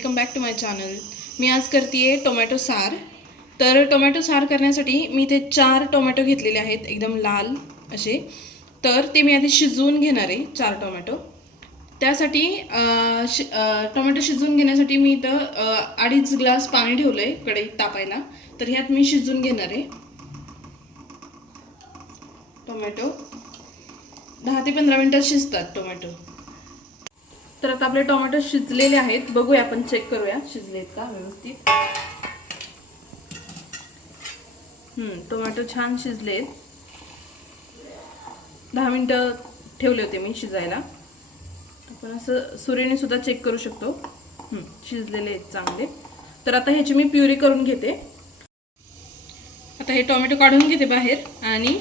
Welcome back to my channel. मी आज करते आहे टोमॅटो सार। तर टोमॅटो सार करण्यासाठी मी इथे 4 टोमॅटो घेतलेले आहेत, एकदम लाल असे। तर ते मी आधी शिजवून घेणार आहे 4 टोमॅटो। त्यासाठी टोमॅटो शिजवून घेण्यासाठी मी इथं 2.5 ग्लास पाणी ठेवलं आहे कढईत तापायला। तर ह्यात मी शिजवून घेणार आहे टोमॅटो। 10 ते 15 मिनिटात शिजतात टोमॅटो। तर आता आपले टोमॅटो शिजलेले आहेत, बघूया आपण, चेक करूया शिजलेत का व्यवस्थित। टोमॅटो छान शिजलेत। 10 मिनिटं ठेवले होते मी शिजायला। आपण असं सुरीने सुद्धा चेक करू शकतो। शिजलेले आहेत चांगले। तर आता ह्याची मी प्युरी करून घेते। आता हे टोमॅटो काढून घेते बाहेर आणि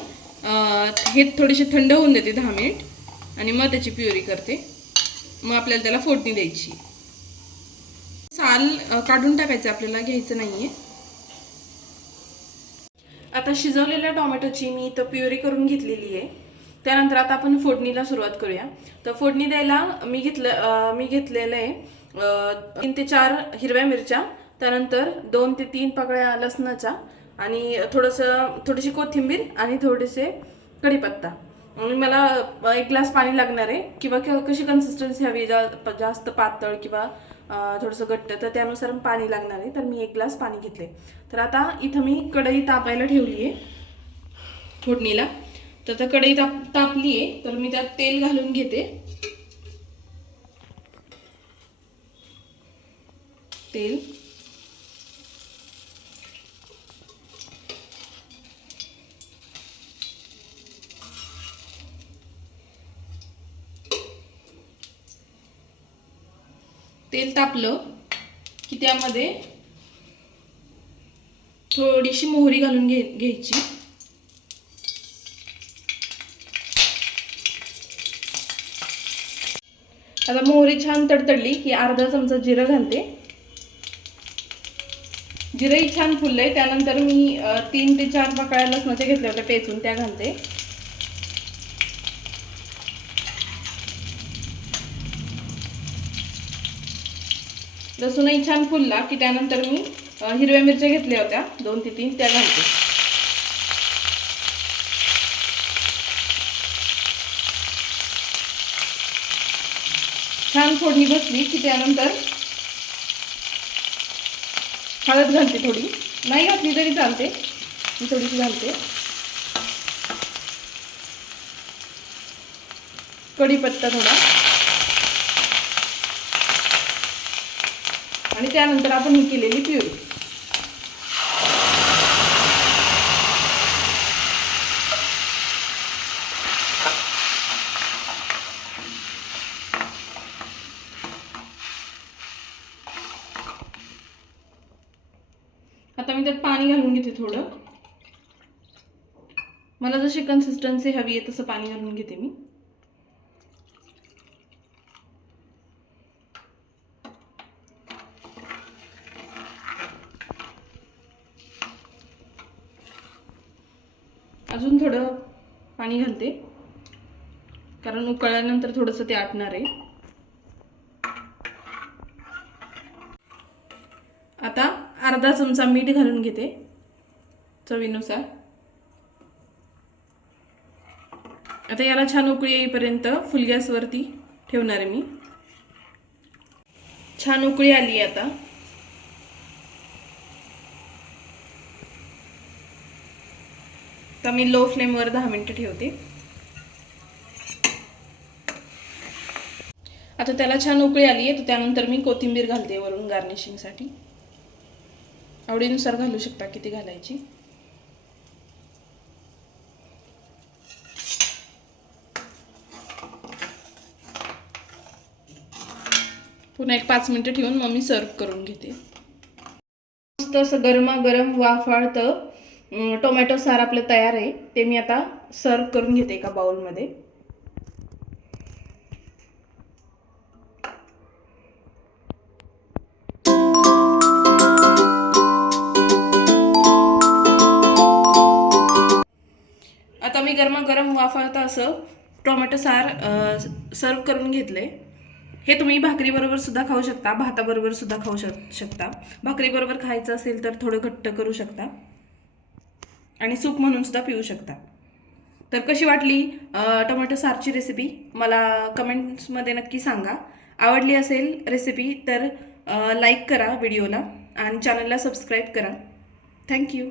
हे थोडेसे थंड होऊन देते 10 मिनिट आणि मग त्याची प्युरी करते। मग आपल्याला त्याला फोडणी द्यायची। साल काढून टाकायचं, आपल्याला घ्यायचं नाहीये। आता शिजवलेल्या टोमॅटोची मी इथं प्युरी करून घेतलेली आहे। त्यानंतर आता आपण फोडणीला सुरुवात करूया। तर फोडणी द्यायला मी घेतलेलं आहे 3 ते 4 हिरव्या मिरच्या, त्यानंतर 2 ते 3 पाकळ्या लसणाच्या आणि थोडीशी कोथिंबीर आणि थोडेसे कढीपत्ता। आणि मला 1 ग्लास पाणी लागणार आहे, किंवा कशी कन्सिस्टन्सी हवी, जास्त पातळ किंवा थोडंसं घट्ट, तर त्यानुसार पाणी लागणार आहे। तर मी 1 ग्लास पाणी घेतले। तर आता इथं मी कढई तापायला ठेवली आहे फोडणीला। तर आता कढई तापली आहे, तर मी त्यात तेल घालून घेते। तेल तापलं की त्यामध्ये थोडीशी मोहरी घालून घ्यायची। आता मोहरी छान तडतडली की अर्धा चमचा जिरं घालते। जिरंही छान फुललंय, त्यानंतर मी 3 ते 4 पाकळ्या लसणाच्या घेतल्या होत्या टेचून, त्या घालते। लसूणही छान फुलला की त्यानंतर मी हिरव्या मिरच्या घेतल्या होत्या 2 ते 3, त्या घालते। छान फोडणी बसली की त्यानंतर हळद घालते, थोडी, नाही घातली तरी चालते, मी थोडीशी घालते। कढीपत्ता थोडा, आणि त्यानंतर आपण ही केलेली प्युरी। आता मी त्यात पाणी घालून घेते थोडं, मला जशी कन्सिस्टन्सी हवी आहे तसं पाणी घालून घेते मी। अजून थोडं पाणी घालते, कारण उकळल्यानंतर थोडंसं ते आटणार आहे। आता अर्धा चमचा मीठ घालून घेते चवीनुसार। आता याला छान उकळी येईपर्यंत फुल गॅसवरती ठेवणार आहे मी। छान उकळी आली आता। तर मी लो फ्लेमवर 10 मिनिटं ठेवते। आता त्याला छान उकळी आली आहे, तर त्यानंतर मी कोथिंबीर घालते वरून गार्निशिंगसाठी। आवडीनुसार घालू शकता किती घालायची। पुन्हा 5 मिनिटं ठेवून मग मी सर्व करून घेते। मस्त असं गरमागरम वाफाळतं टोमॅटो सार आपलं तयार आहे। ते मी आता सर्व करून घेते एका बाउलमध्ये। आता मी गरमागरम वाफाळतं असं टोमॅटो सार सर्व करून घेतले। हे तुम्ही भाकरीबरोबर सुद्धा खाऊ शकता, भाताबरोबर सुद्धा खाऊ शकता. भाकरीबरोबर खायचं असेल तर थोडं घट्ट करू शकता आणि सूप म्हणून सुद्धा पिऊ शकता. तर कशी वाटली टोमॅटो सारची रेसिपी मला कमेंट्समध्ये नक्की सांगा. आवडली असेल रेसिपी तर लाईक करा व्हिडिओला आणि चॅनलला सबस्क्राईब करा. थँक्यू.